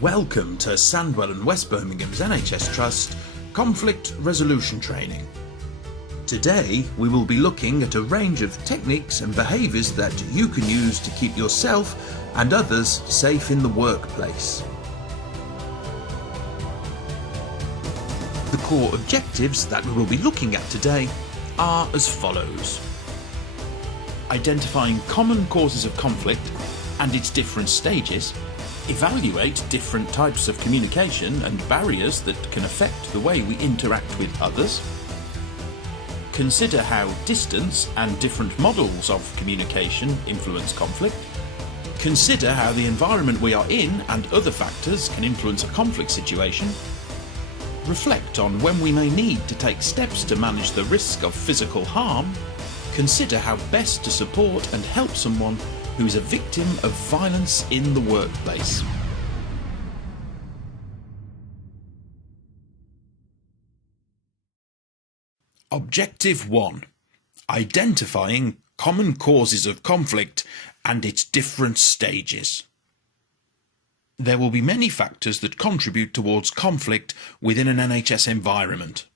Welcome to Sandwell and West Birmingham's NHS Trust Conflict Resolution Training. Today we will be looking at a range of techniques and behaviours that you can use to keep yourself and others safe in the workplace. The core objectives that we will be looking at today are as follows. Identifying common causes of conflict and its different stages. Evaluate different types of communication and barriers that can affect the way we interact with others. Consider how distance and different models of communication influence conflict. Consider how the environment we are in and other factors can influence a conflict situation. Reflect on when we may need to take steps to manage the risk of physical harm. Consider how best to support and help someone who is a victim of violence in the workplace. Objective 1. Identifying common causes of conflict and its different stages. There will be many factors that contribute towards conflict within an NHS environment.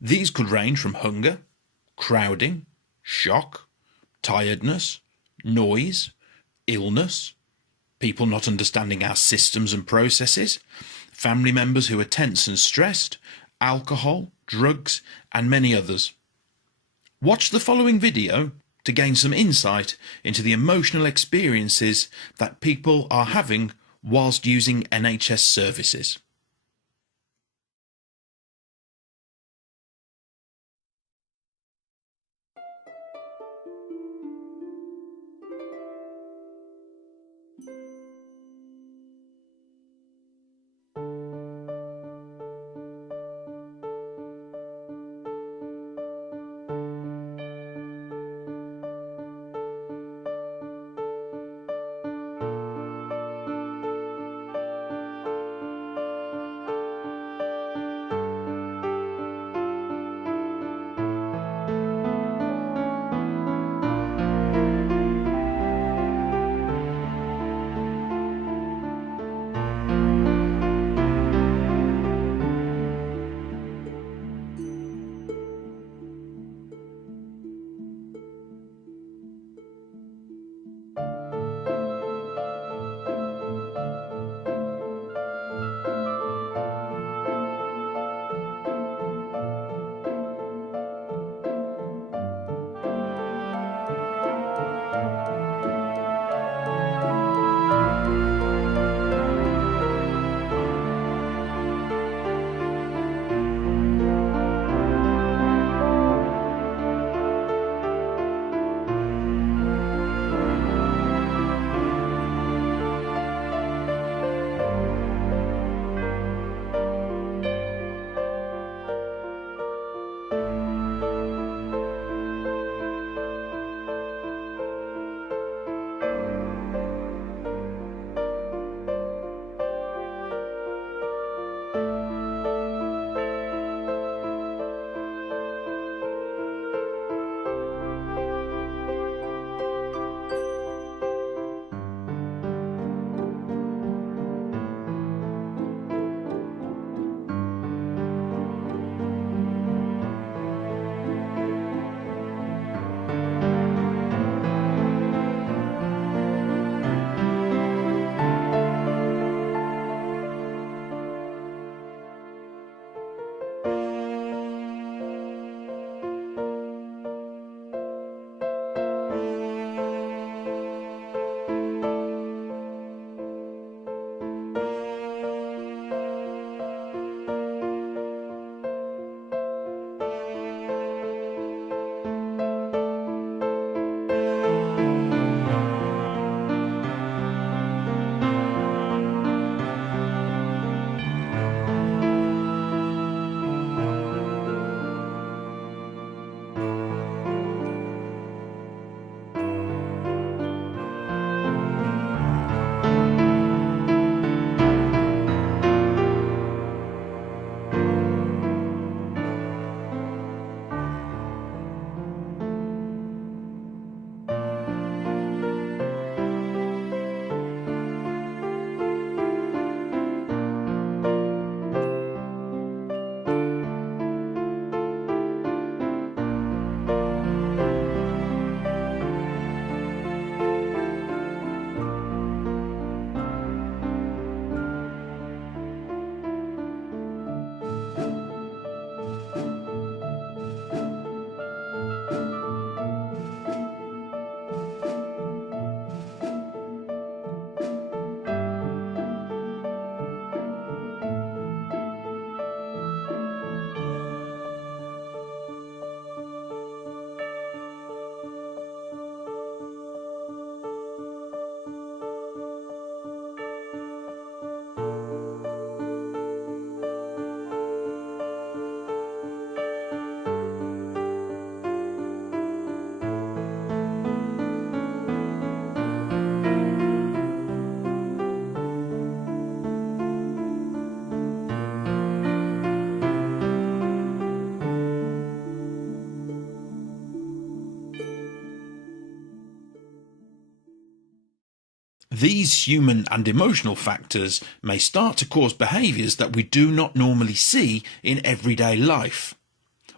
These could range from hunger, crowding, shock, tiredness, noise, illness, people not understanding our systems and processes, family members who are tense and stressed, alcohol, drugs, and many others. Watch the following video to gain some insight into the emotional experiences that people are having whilst using NHS services. These human and emotional factors may start to cause behaviours that we do not normally see in everyday life.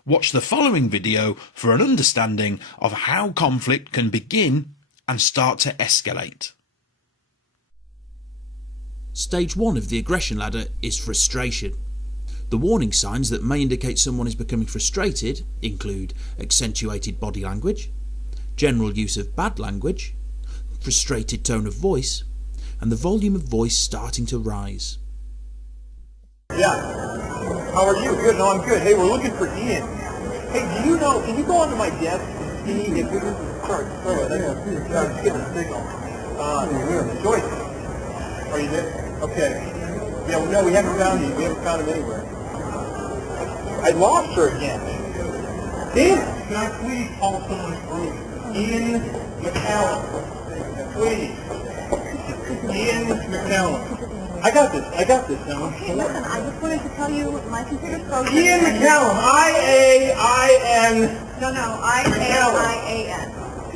Watch the following video for an understanding of how conflict can begin and start to escalate. Stage 1 of the aggression ladder is frustration. The warning signs that may indicate someone is becoming frustrated include accentuated body language, general use of bad language, frustrated tone of voice, and the volume of voice starting to rise. Yeah. How are you? Good. No, I'm good. Hey, we're looking for Ian. Hey, do you know, can you go onto my desk and see if we can, sorry, I'm just getting a signal. Joyce, are you there? Okay. Yeah, well, no, we haven't found you. We haven't found him anywhere. I lost her again. Damn! Can I please call someone through? Ian McCallum. Please. Ian McCallum. I got this now. Hey, listen, I just wanted to tell you my computer's frozen. Ian McCallum. I-A-I-N. No, I-A-I-A-N.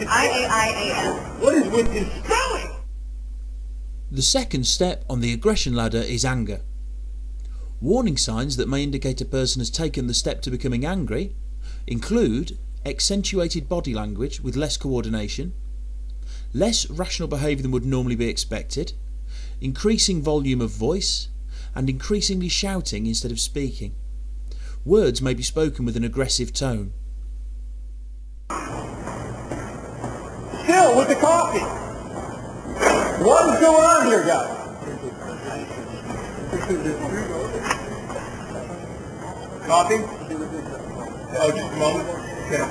I-A-I-A-N. What is with his spelling? The second step on the aggression ladder is anger. Warning signs that may indicate a person has taken the step to becoming angry include accentuated body language with less coordination, less rational behaviour than would normally be expected, increasing volume of voice, and increasingly shouting instead of speaking. Words may be spoken with an aggressive tone. Still with the coffee. What's going on here, guys? Coffee? Oh, just a moment. Okay.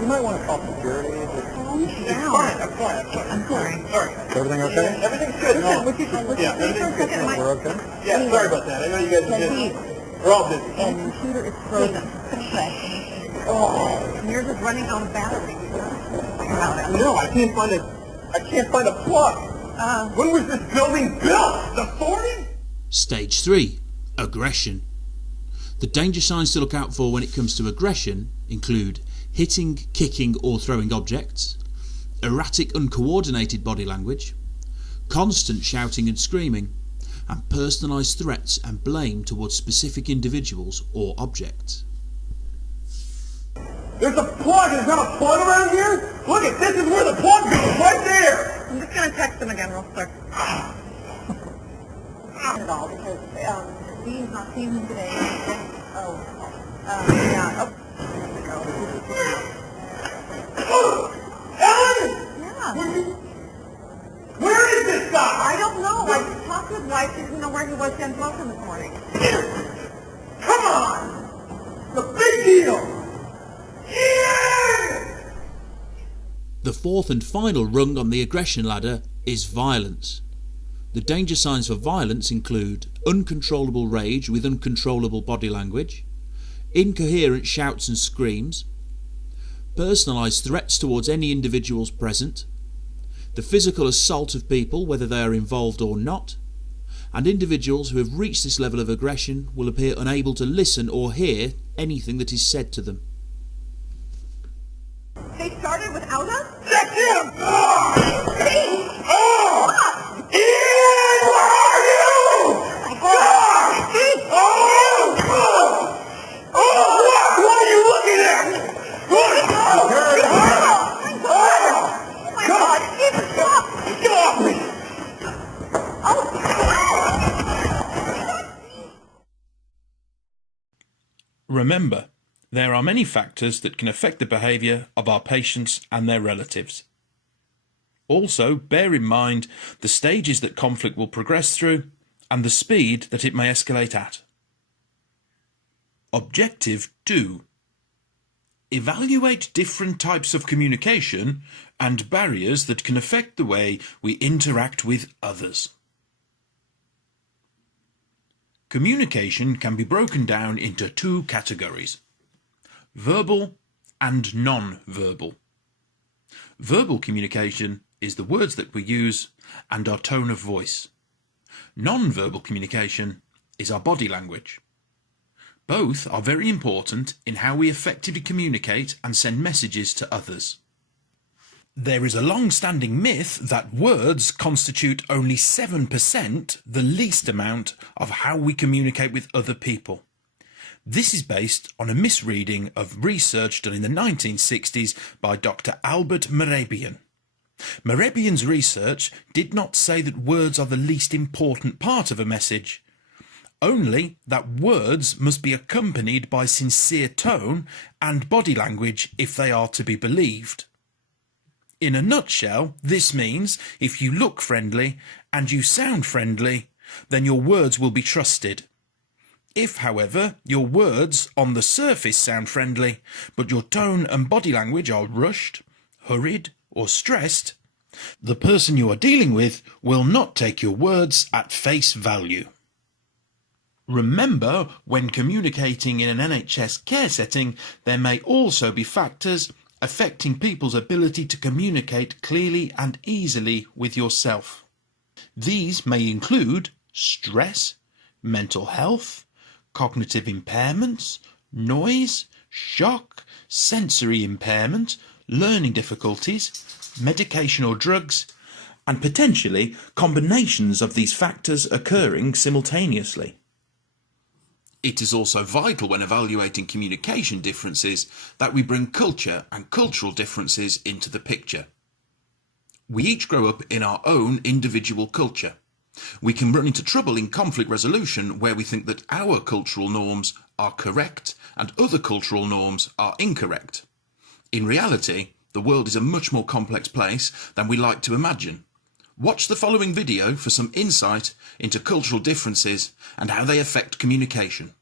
You might want to call security. Down. I'm fine. I'm sorry. Sorry. Is everything okay? Everything's good. Listen, would you just Yeah, wait for a second? We're okay? Yeah, sorry about that. I know you guys are busy. We're all busy. And the computer is frozen. Okay. Oh, yours is running out of battery. No, I can't find a plug. When was this building built? The 40s? Stage 3. Aggression. The danger signs to look out for when it comes to aggression include hitting, kicking or throwing objects, erratic uncoordinated body language, constant shouting and screaming, and personalised threats and blame towards specific individuals or objects. There's a plug. There's not a plug around here? Look, this is where the plug goes, right there. I'm just going to text him again real quick. Not at all, because Dean's not seeing him today. Yeah. Ellen! Yeah. Where is this guy? I don't know. I just talked to his wife. She doesn't know where he was 10 o'clock this morning. Come on! It's a big deal! Yeah! The fourth and final rung on the aggression ladder is violence. The danger signs for violence include uncontrollable rage with uncontrollable body language, incoherent shouts and screams, personalised threats towards any individuals present, the physical assault of people whether they are involved or not, and individuals who have reached this level of aggression will appear unable to listen or hear anything that is said to them. They started without us? That's him! Hey! Oh! Ian, where are you? What are you looking at? What? Oh my God! Jesus, stop! Get off me! Remember, there are many factors that can affect the behaviour of our patients and their relatives. Also, bear in mind the stages that conflict will progress through and the speed that it may escalate at. Objective 2. Evaluate different types of communication and barriers that can affect the way we interact with others. Communication can be broken down into two categories: verbal and non-verbal. Verbal communication is the words that we use and our tone of voice. Non-verbal communication is our body language. Both are very important in how we effectively communicate and send messages to others. There is a long-standing myth that words constitute only 7%, the least amount, of how we communicate with other people. This is based on a misreading of research done in the 1960s by Dr. Albert Mehrabian. Mehrabian's research did not say that words are the least important part of a message, only that words must be accompanied by sincere tone and body language if they are to be believed. In a nutshell, this means if you look friendly and you sound friendly, then your words will be trusted. If, however, your words on the surface sound friendly, but your tone and body language are rushed, hurried, or stressed, the person you are dealing with will not take your words at face value. Remember, when communicating in an NHS care setting, there may also be factors affecting people's ability to communicate clearly and easily with yourself. These may include stress, mental health, cognitive impairments, noise, shock, sensory impairment, learning difficulties, medication or drugs, and potentially combinations of these factors occurring simultaneously. It is also vital when evaluating communication differences that we bring culture and cultural differences into the picture. We each grow up in our own individual culture. We can run into trouble in conflict resolution where we think that our cultural norms are correct and other cultural norms are incorrect. In reality, the world is a much more complex place than we like to imagine. Watch the following video for some insight into cultural differences and how they affect communication.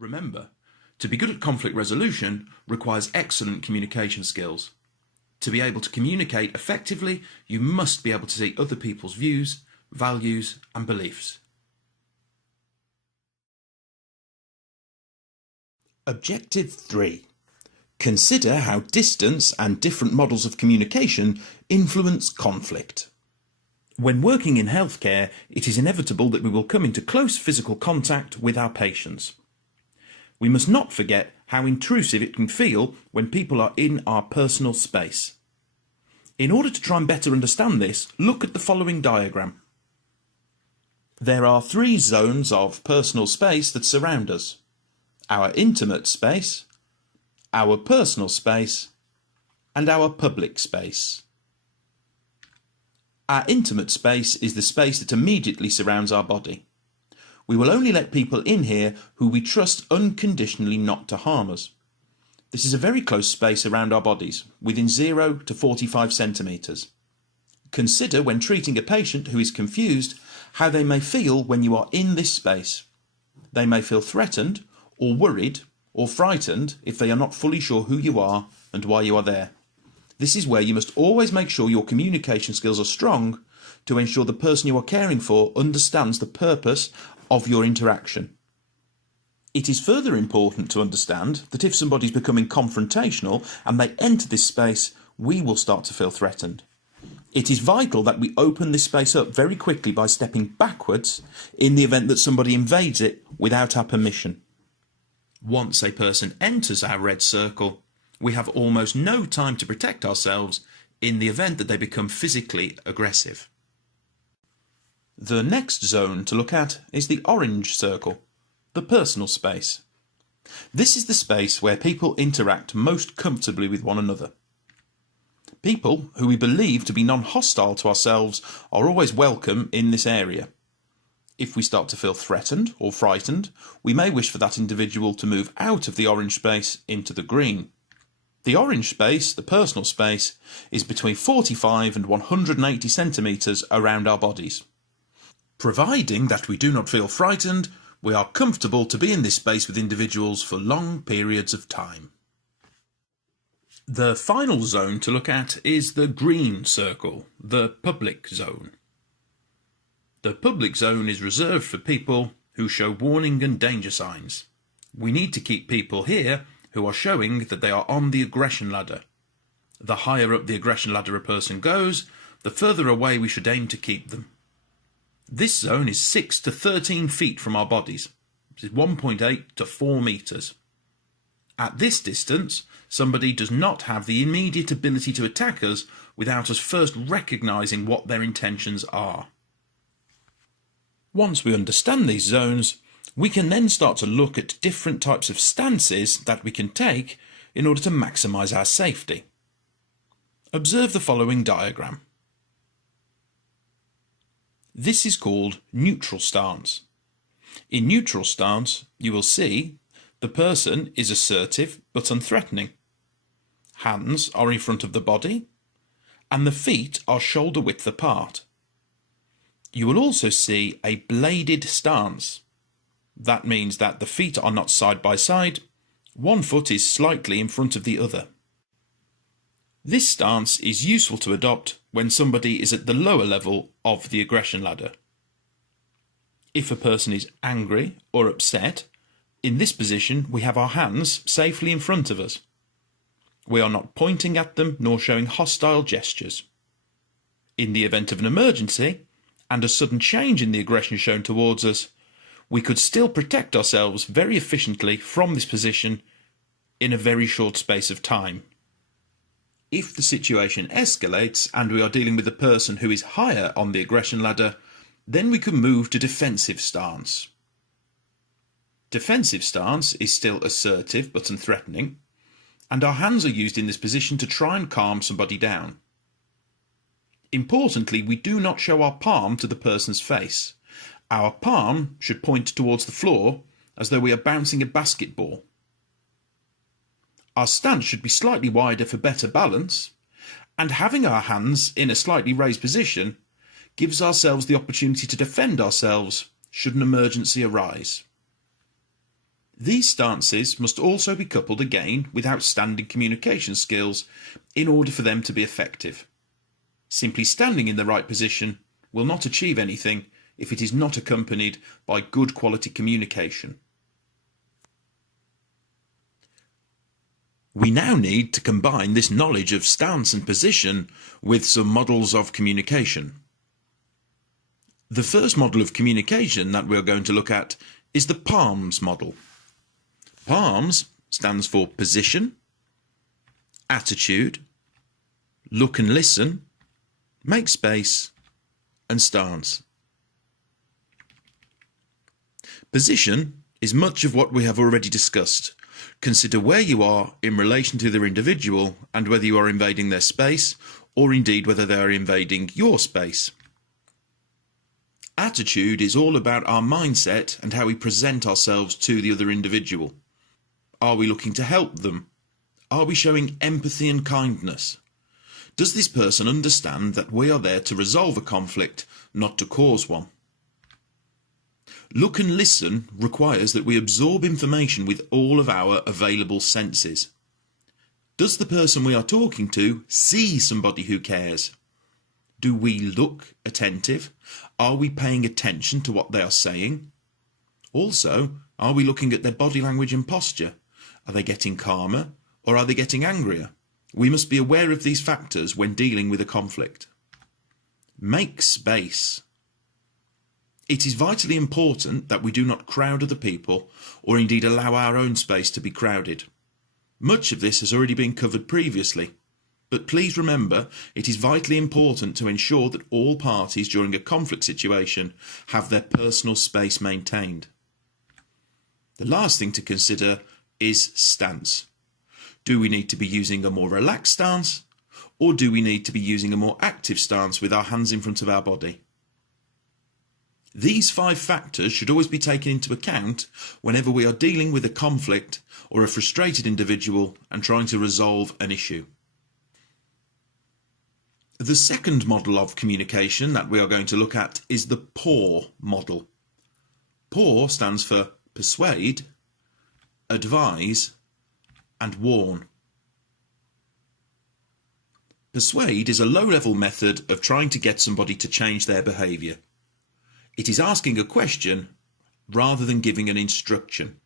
Remember, to be good at conflict resolution requires excellent communication skills. To be able to communicate effectively, you must be able to see other people's views, values, and beliefs. Objective 3. Consider how distance and different models of communication influence conflict. When working in healthcare, it is inevitable that we will come into close physical contact with our patients. We must not forget how intrusive it can feel when people are in our personal space. In order to try and better understand this, look at the following diagram. There are three zones of personal space that surround us: our intimate space, our personal space, and our public space. Our intimate space is the space that immediately surrounds our body. We will only let people in here who we trust unconditionally not to harm us. This is a very close space around our bodies, within 0 to 45 centimetres. Consider, when treating a patient who is confused, how they may feel when you are in this space. They may feel threatened, or worried, or frightened if they are not fully sure who you are and why you are there. This is where you must always make sure your communication skills are strong to ensure the person you are caring for understands the purpose of your interaction. It is further important to understand that if somebody is becoming confrontational and they enter this space, we will start to feel threatened. It is vital that we open this space up very quickly by stepping backwards in the event that somebody invades it without our permission. Once a person enters our red circle, we have almost no time to protect ourselves in the event that they become physically aggressive. The next zone to look at is the orange circle, the personal space. This is the space where people interact most comfortably with one another. People who we believe to be non-hostile to ourselves are always welcome in this area. If we start to feel threatened or frightened, we may wish for that individual to move out of the orange space into the green. The orange space, the personal space, is between 45 and 180 centimetres around our bodies. Providing that we do not feel frightened, we are comfortable to be in this space with individuals for long periods of time. The final zone to look at is the green circle, the public zone. The public zone is reserved for people who show warning and danger signs. We need to keep people here who are showing that they are on the aggression ladder. The higher up the aggression ladder a person goes, the further away we should aim to keep them. This zone is 6 to 13 feet from our bodies, which is 1.8 to 4 metres. At this distance, somebody does not have the immediate ability to attack us without us first recognising what their intentions are. Once we understand these zones, we can then start to look at different types of stances that we can take in order to maximise our safety. Observe the following diagram. This is called neutral stance. In neutral stance, you will see the person is assertive but unthreatening. Hands are in front of the body, and the feet are shoulder width apart. You will also see a bladed stance. That means that the feet are not side by side, one foot is slightly in front of the other. This stance is useful to adopt when somebody is at the lower level of the aggression ladder. If a person is angry or upset, in this position we have our hands safely in front of us. We are not pointing at them nor showing hostile gestures. In the event of an emergency, and a sudden change in the aggression shown towards us, we could still protect ourselves very efficiently from this position in a very short space of time. If the situation escalates and we are dealing with a person who is higher on the aggression ladder, then we can move to defensive stance. Defensive stance is still assertive but unthreatening, and our hands are used in this position to try and calm somebody down. Importantly, we do not show our palm to the person's face. Our palm should point towards the floor as though we are bouncing a basketball. Our stance should be slightly wider for better balance, and having our hands in a slightly raised position gives ourselves the opportunity to defend ourselves should an emergency arise. These stances must also be coupled again with outstanding communication skills in order for them to be effective. Simply standing in the right position will not achieve anything if it is not accompanied by good quality communication. We now need to combine this knowledge of stance and position with some models of communication. The first model of communication that we are going to look at is the palms model. Palms stands for position, attitude, look and listen, make space, and stance. Position is much of what we have already discussed. Consider where you are in relation to the individual and whether you are invading their space or indeed whether they are invading your space. Attitude is all about our mindset and how we present ourselves to the other individual. Are we looking to help them? Are we showing empathy and kindness? Does this person understand that we are there to resolve a conflict, not to cause one? Look and listen requires that we absorb information with all of our available senses. Does the person we are talking to see somebody who cares? Do we look attentive? Are we paying attention to what they are saying? Also, are we looking at their body language and posture? Are they getting calmer or are they getting angrier? We must be aware of these factors when dealing with a conflict. Make space. It is vitally important that we do not crowd other people or indeed allow our own space to be crowded. Much of this has already been covered previously, but please remember it is vitally important to ensure that all parties during a conflict situation have their personal space maintained. The last thing to consider is stance. Do we need to be using a more relaxed stance, or do we need to be using a more active stance with our hands in front of our body? These 5 factors should always be taken into account whenever we are dealing with a conflict or a frustrated individual and trying to resolve an issue. The second model of communication that we are going to look at is the PAW model. PAW stands for persuade, advise, and warn. Persuade is a low-level method of trying to get somebody to change their behaviour. It is asking a question rather than giving an instruction.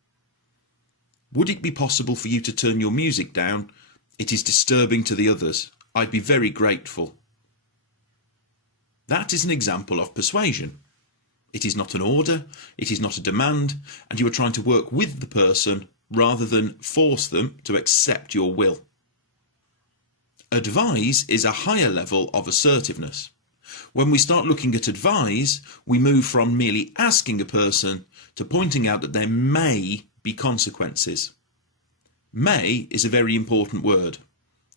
Would it be possible for you to turn your music down? It is disturbing to the others. I'd be very grateful. That is an example of persuasion. It is not an order, it is not a demand, and you are trying to work with the person rather than force them to accept your will. Advise is a higher level of assertiveness. When we start looking at advise, we move from merely asking a person to pointing out that there may be consequences. May is a very important word.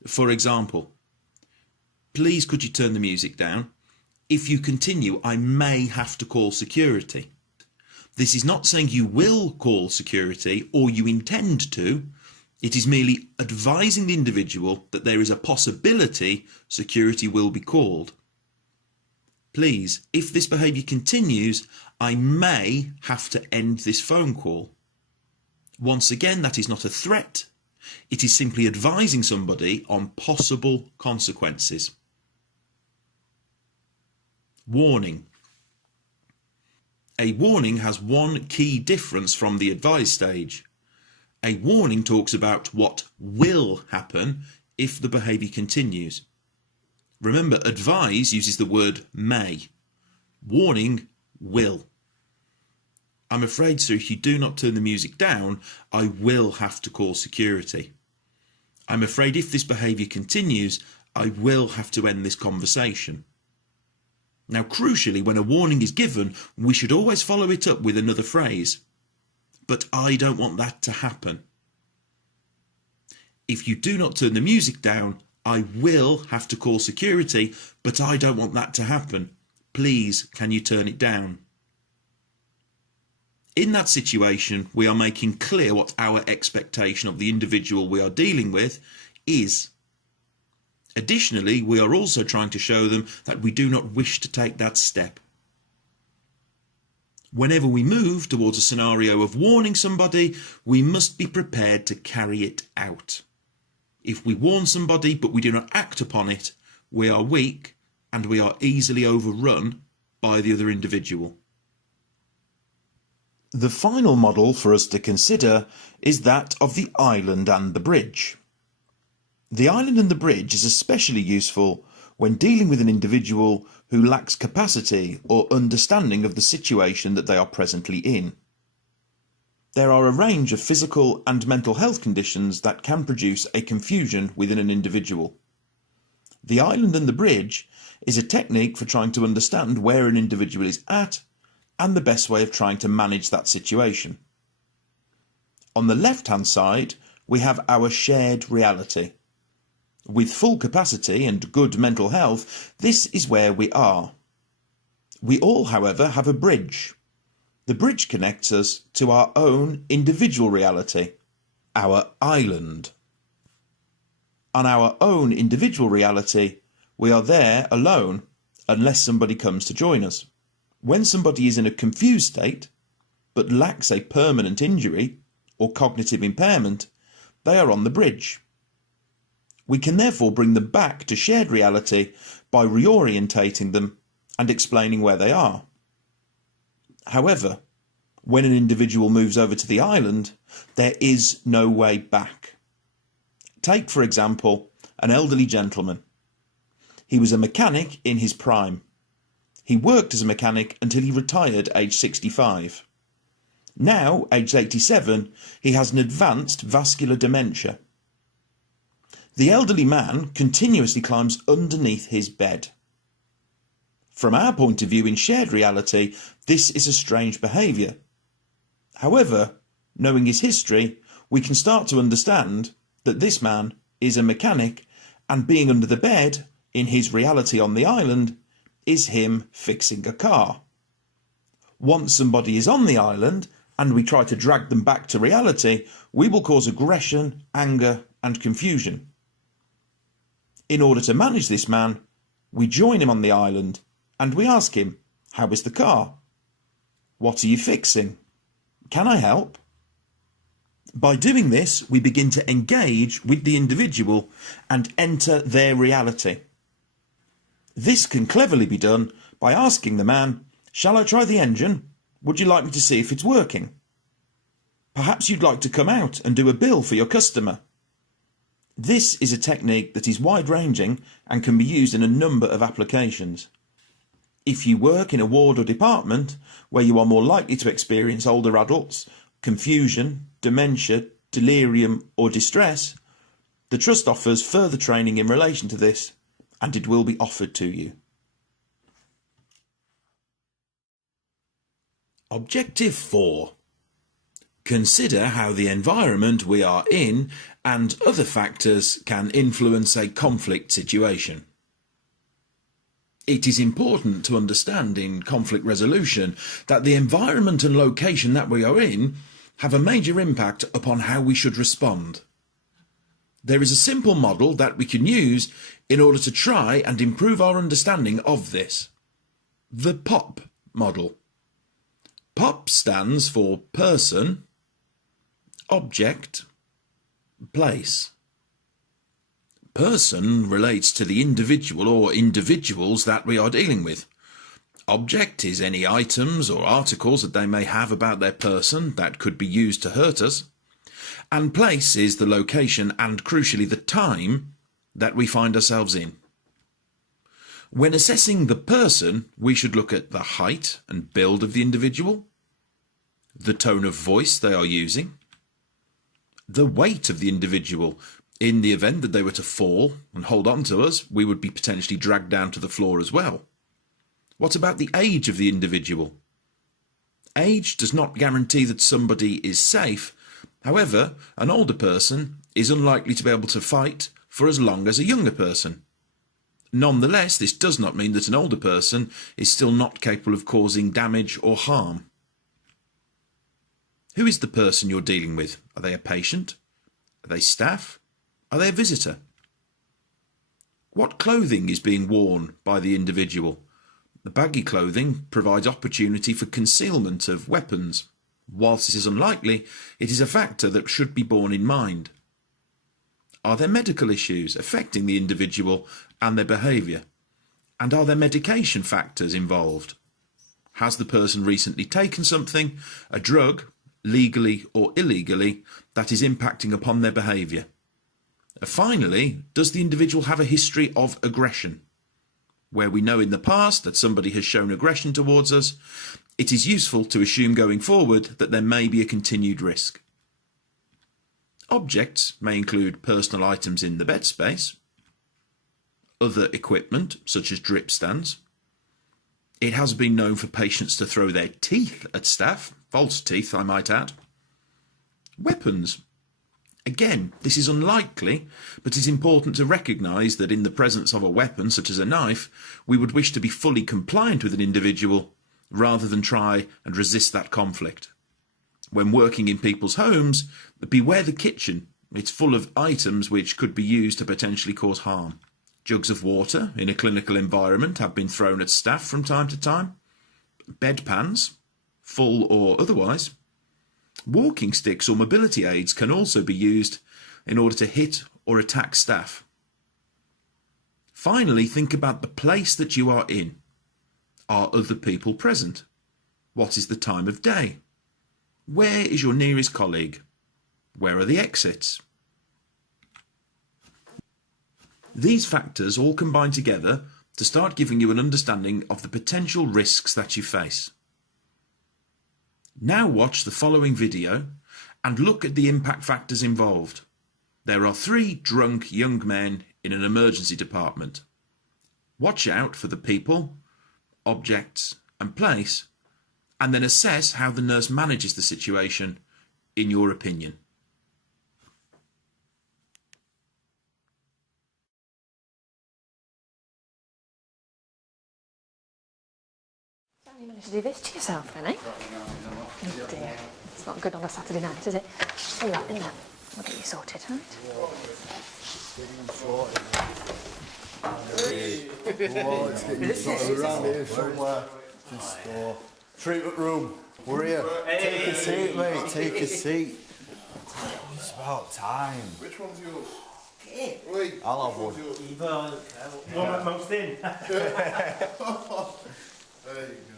For example, please could you turn the music down? If you continue, I may have to call security. This is not saying you will call security or you intend to. It is merely advising the individual that there is a possibility security will be called. Please, if this behaviour continues, I may have to end this phone call. Once again, that is not a threat. It is simply advising somebody on possible consequences. Warning. A warning has one key difference from the advise stage. A warning talks about what will happen if the behaviour continues. Remember, advise uses the word may. Warning, will. I'm afraid, sir, if you do not turn the music down, I will have to call security. I'm afraid if this behaviour continues, I will have to end this conversation. Now, crucially, when a warning is given, we should always follow it up with another phrase. But I don't want that to happen. If you do not turn the music down, I will have to call security, but I don't want that to happen. Please, can you turn it down? In that situation, we are making clear what our expectation of the individual we are dealing with is. Additionally, we are also trying to show them that we do not wish to take that step. Whenever we move towards a scenario of warning somebody, we must be prepared to carry it out. If we warn somebody but we do not act upon it, we are weak and we are easily overrun by the other individual. The final model for us to consider is that of the island and the bridge. The island and the bridge is especially useful when dealing with an individual who lacks capacity or understanding of the situation that they are presently in. There are a range of physical and mental health conditions that can produce a confusion within an individual. The island and the bridge is a technique for trying to understand where an individual is at and the best way of trying to manage that situation. On the left-hand side, we have our shared reality. With full capacity and good mental health, this is where we are. We all, however, have a bridge. The bridge connects us to our own individual reality, our island. On our own individual reality, we are there alone unless somebody comes to join us. When somebody is in a confused state, but lacks a permanent injury or cognitive impairment, they are on the bridge. We can therefore bring them back to shared reality by reorientating them and explaining where they are. However, when an individual moves over to the island, there is no way back. Take, for example, an elderly gentleman. He was a mechanic in his prime. He worked as a mechanic until he retired aged 65. Now, aged 87, he has an advanced vascular dementia. The elderly man continuously climbs underneath his bed. From our point of view in shared reality, this is a strange behaviour. However, knowing his history, we can start to understand that this man is a mechanic, and being under the bed, in his reality on the island, is him fixing a car. Once somebody is on the island, and we try to drag them back to reality, we will cause aggression, anger, and confusion. In order to manage this man, we join him on the island, and we ask him, "How is the car? What are you fixing? Can I help?" By doing this, we begin to engage with the individual and enter their reality. This can cleverly be done by asking the man, "Shall I try the engine? Would you like me to see if it's working? Perhaps you'd like to come out and do a bill for your customer." This is a technique that is wide-ranging and can be used in a number of applications. If you work in a ward or department where you are more likely to experience older adults, confusion, dementia, delirium or distress, the Trust offers further training in relation to this, and it will be offered to you. Objective 4. Consider how the environment we are in and other factors can influence a conflict situation. It is important to understand in conflict resolution that the environment and location that we are in have a major impact upon how we should respond. There is a simple model that we can use in order to try and improve our understanding of this. The POP model. POP stands for person, object, place. Person relates to the individual or individuals that we are dealing with. Object is any items or articles that they may have about their person that could be used to hurt us. And place is the location and, crucially, the time that we find ourselves in. When assessing the person, we should look at the height and build of the individual, the tone of voice they are using, the weight of the individual. In the event that they were to fall and hold on to us, we would be potentially dragged down to the floor as well. What about the age of the individual? Age does not guarantee that somebody is safe. However, an older person is unlikely to be able to fight for as long as a younger person. Nonetheless, this does not mean that an older person is still not capable of causing damage or harm. Who is the person you're dealing with? Are they a patient? Are they staff? Are they a visitor? What clothing is being worn by the individual? The baggy clothing provides opportunity for concealment of weapons. Whilst this is unlikely, it is a factor that should be borne in mind. Are there medical issues affecting the individual and their behaviour? And are there medication factors involved? Has the person recently taken something, a drug, legally or illegally, that is impacting upon their behaviour? Finally, does the individual have a history of aggression? Where we know in the past that somebody has shown aggression towards us, It is useful to assume going forward that there may be a continued risk. Objects may include personal items in the bed space, other equipment such as drip stands. It has been known for patients to throw their teeth at staff, false teeth I might add. Weapons. Again, this is unlikely, but it is important to recognise that in the presence of a weapon such as a knife, we would wish to be fully compliant with an individual rather than try and resist that conflict. When working in people's homes, beware the kitchen. It's full of items which could be used to potentially cause harm. Jugs of water in a clinical environment have been thrown at staff from time to time. Bedpans, full or otherwise. Walking sticks or mobility aids can also be used in order to hit or attack staff. Finally, think about the place that you are in. Are other people present? What is the time of day? Where is your nearest colleague? Where are the exits? These factors all combine together to start giving you an understanding of the potential risks that you face. Now watch the following video and look at the impact factors involved. There are 3 drunk young men in an emergency department. Watch out for the people, objects and place, and then assess how the nurse manages the situation in your opinion. You managed to do this to yourself then, eh? Oh dear. It's not good on a Saturday night, is it? All right, isn't it? We'll get you sorted, all right? Let's get you sorted around here somewhere. Just treatment room. We're here. Take a seat, mate. Take a seat. It's about time. Which one's yours? Wait. I'll have one. One at most in. There you go.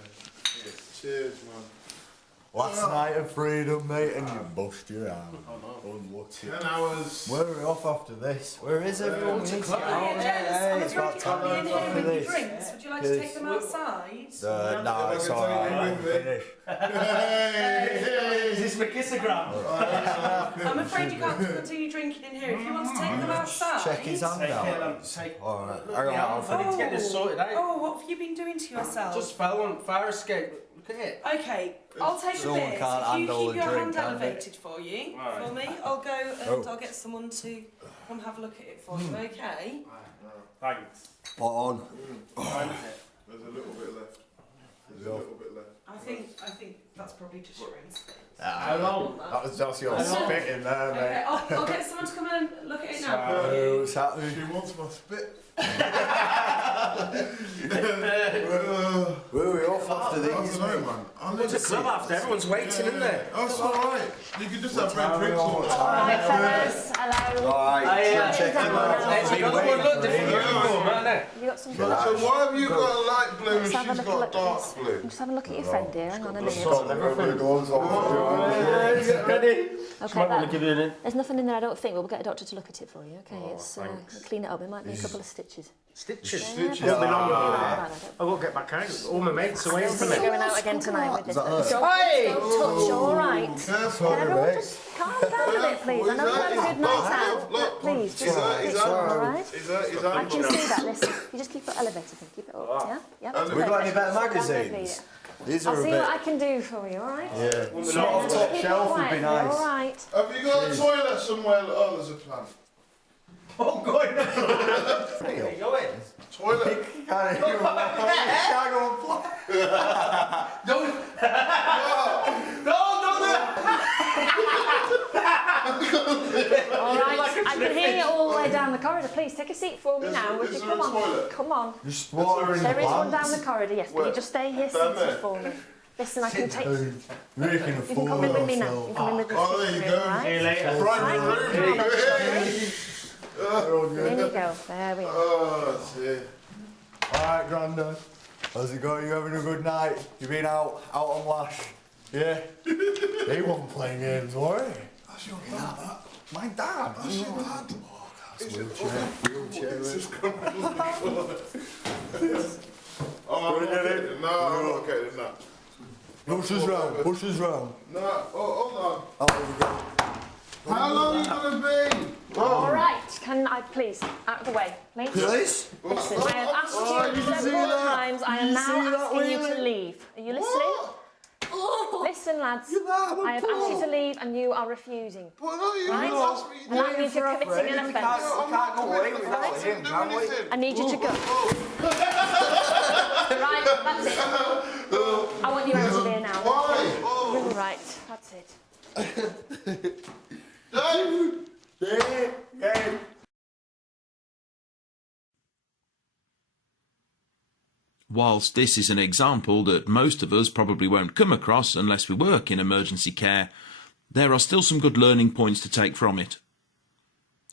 Yes. Cheers, man. Last night of freedom, mate, and you bust your arm. Unlucky. 10 hours. Where are we off after this? Where is everyone? We need to get out. I'm Hey, it's afraid about you can't be in time here after with your this. drinks. Would you like to take them outside? No, it's alright. I'm finished. Is this my kissogram? I'm afraid you can't continue drinking in here. If you want to take them outside. Check his hand out. Alright, hang on. I need to get this sorted out. Oh, what have you been doing to yourself? Just fell on fire escape. Look at it. Okay, I'll take Someone a bit. can't If you handle keep a your drink, hand can they? elevated for you, for me, I'll go and I'll get someone to come have a look at it for you, okay? Thanks. Spot on. There's a little bit left. There's a little bit left. I think that's probably just your own spit. How long? That's your spit in there, Okay, mate. I'll get someone to come and look at it now. What's happening? She wants my spit. Where are we off after I these, don't know, mate? man. I need What's a to club see. after? Everyone's waiting, isn't there? That's alright. You can just have red time drinks are we all on? the All time. right, fellas. Hello. Alright, check him out. It's Been got waiting one look for different ages. uniform, hasn't it? Have you got some So why have you got a light blue and Let's have a she's little got look. dark Let's blue? just have a look at your friend here. Hang on a minute. Stop everything goes on. Get ready. Okay, Might want to give you an there's nothing in there, I don't think. We'll get a doctor to look at it for you. Okay, it's clean it up. It might need a couple of stitches. stitches. Stitches. Won't be long. Right, I won't get back out. All my mates are waiting for We're me. going out again tonight with this. Don't Hey! touch, all right. Careful. Can everyone just calm down a bit, please? I know we've had a good night out, but please, just keep it all right? I can see that. Listen, you just keep it elevated. Keep it up. Yeah, yeah. We got any better magazines? These I'll are a see bit. what I can do for you. All right. Yeah. Not Not off top Keep it shelf would quiet, be you're nice. all right. Have you got a toilet somewhere? Oh, there's a plant. Oh, God. Where are you going? Toilet. Can't even shag on fly. Don't. No, don't do it. All right. I can hear you all the way down the corridor. Please take a seat for me now. Would is you there come a on? toilet? Come on. Just watering the There is one down plants. the corridor. Yes. Can Where? you just stay here Down seated there? for me? Listen, I can take. You We can can afford come in with me now. You ourselves. can come in with me. Oh, there you All go. right? See you later. Private room. There you go. There we are. Oh, dear. Alright, Grandad. How's it going? You having a good night? You been out on Lash? Yeah? He wasn't playing games, were he? That's your dad, that. My dad? That's your dad. Wheelchair. This is coming. Oh, I'm not getting it. No, I'm not getting that. Push us round, push us round. No, hold on. Oh, there we go. How long are you going to be? All right, can I please, out of the way, please? Please? Listen, I have asked you several times, I am now asking you to leave. Are you listening? Listen, lads, I have asked you to leave and you are refusing. Right? And that means you're committing an offence. We can't go away without him, can we? I need you to go. Right, that's it. I want you out of here now. Why? Right, that's it. Dave! Whilst this is an example that most of us probably won't come across unless we work in emergency care, there are still some good learning points to take from it.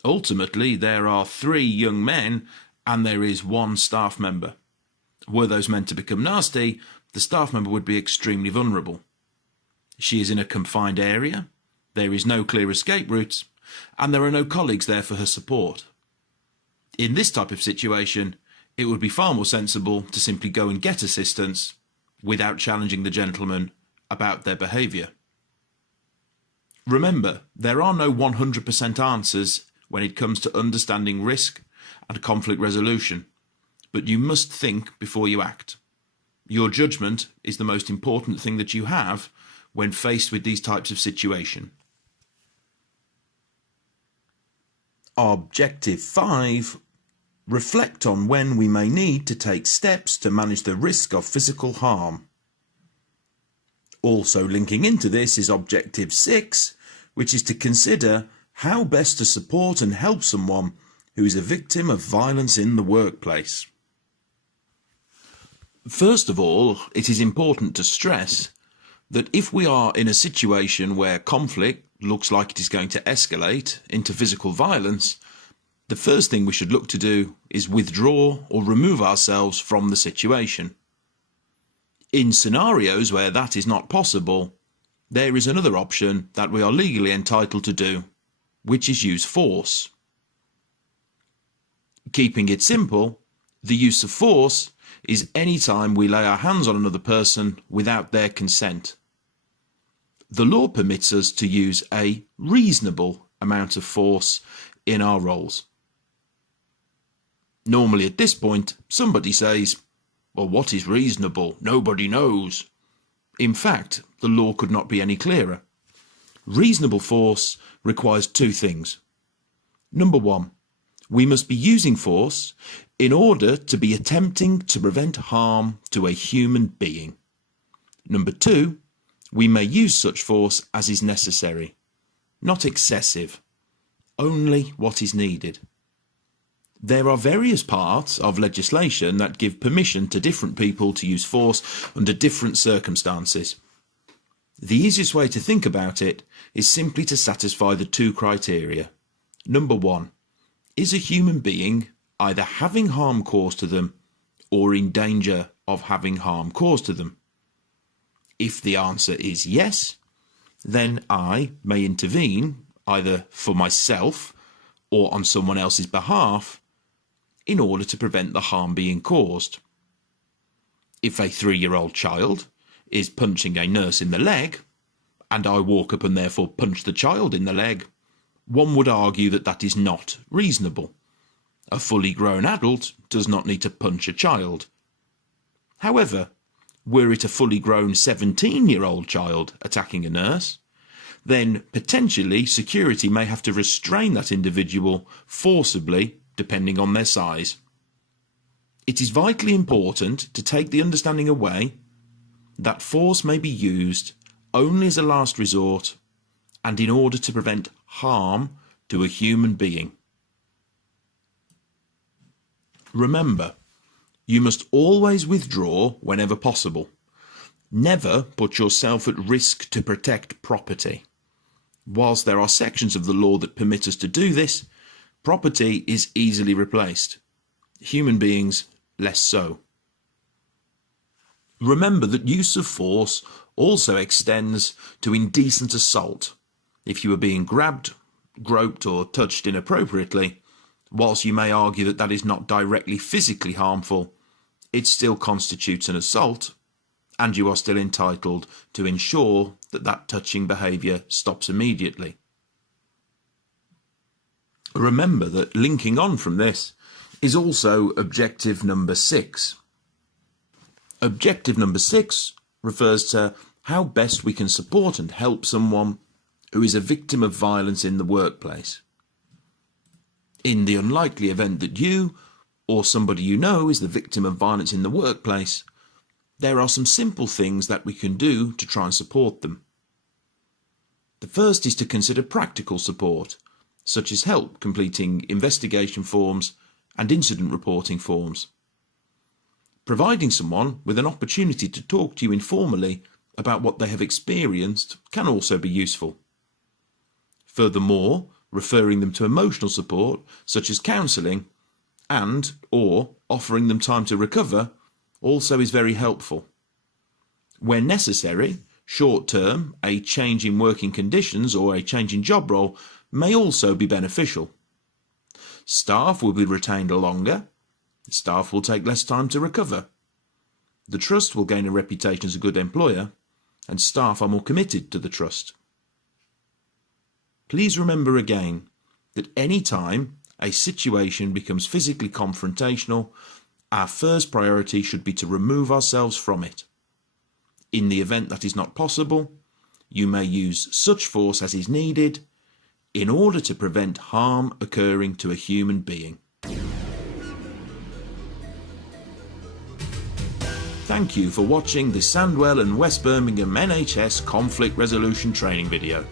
Ultimately, there are 3 young men and there is 1 staff member. Were those men to become nasty, the staff member would be extremely vulnerable. She is in a confined area, there is no clear escape routes, and there are no colleagues there for her support. In this type of situation, it would be far more sensible to simply go and get assistance without challenging the gentleman about their behaviour. Remember, there are no 100% answers when it comes to understanding risk and conflict resolution, but you must think before you act. Your judgment is the most important thing that you have when faced with these types of situation. Objective 5. Reflect on when we may need to take steps to manage the risk of physical harm. Also linking into this is Objective 6, which is to consider how best to support and help someone who is a victim of violence in the workplace. First of all, it is important to stress that if we are in a situation where conflict looks like it is going to escalate into physical violence, the first thing we should look to do is withdraw or remove ourselves from the situation. In scenarios where that is not possible, there is another option that we are legally entitled to do, which is use force. Keeping it simple, the use of force is any time we lay our hands on another person without their consent. The law permits us to use a reasonable amount of force in our roles. Normally at this point, somebody says, well, what is reasonable? Nobody knows. In fact, the law could not be any clearer. Reasonable force requires 2 things. Number 1, we must be using force in order to be attempting to prevent harm to a human being. Number 2, we may use such force as is necessary, not excessive, only what is needed. There are various parts of legislation that give permission to different people to use force under different circumstances. The easiest way to think about it is simply to satisfy the 2 criteria. Number 1, is a human being either having harm caused to them or in danger of having harm caused to them? If the answer is yes, then I may intervene either for myself or on someone else's behalf in order to prevent the harm being caused. If a 3-year-old child is punching a nurse in the leg, and I walk up and therefore punch the child in the leg, one would argue that that is not reasonable. A fully grown adult does not need to punch a child. However, were it a fully grown 17-year-old child attacking a nurse, then potentially security may have to restrain that individual forcibly depending on their size. It is vitally important to take the understanding away that force may be used only as a last resort and in order to prevent harm to a human being. Remember, you must always withdraw whenever possible. Never put yourself at risk to protect property. Whilst there are sections of the law that permit us to do this, property is easily replaced. Human beings, less so. Remember that use of force also extends to indecent assault. If you are being grabbed, groped or touched inappropriately, whilst you may argue that that is not directly physically harmful, it still constitutes an assault, and you are still entitled to ensure that that touching behaviour stops immediately. Remember that linking on from this is also objective number 6. Objective number 6 refers to how best we can support and help someone who is a victim of violence in the workplace. In the unlikely event that you or somebody you know is the victim of violence in the workplace, there are some simple things that we can do to try and support them. The first is to consider practical support, such as help completing investigation forms and incident reporting forms. Providing someone with an opportunity to talk to you informally about what they have experienced can also be useful. Furthermore, referring them to emotional support, such as counselling, and/or offering them time to recover, also is very helpful. Where necessary, short-term, a change in working conditions or a change in job role may also be beneficial. Staff will be retained longer. Staff will take less time to recover. The trust will gain a reputation as a good employer, and staff are more committed to the trust. Please remember again that any time a situation becomes physically confrontational, our first priority should be to remove ourselves from it. In the event that is not possible, you may use such force as is needed in order to prevent harm occurring to a human being. Thank you for watching the Sandwell and West Birmingham NHS conflict resolution training video.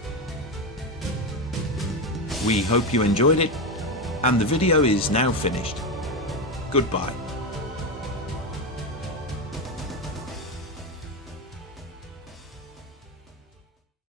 We hope you enjoyed it, and the video is now finished. Goodbye.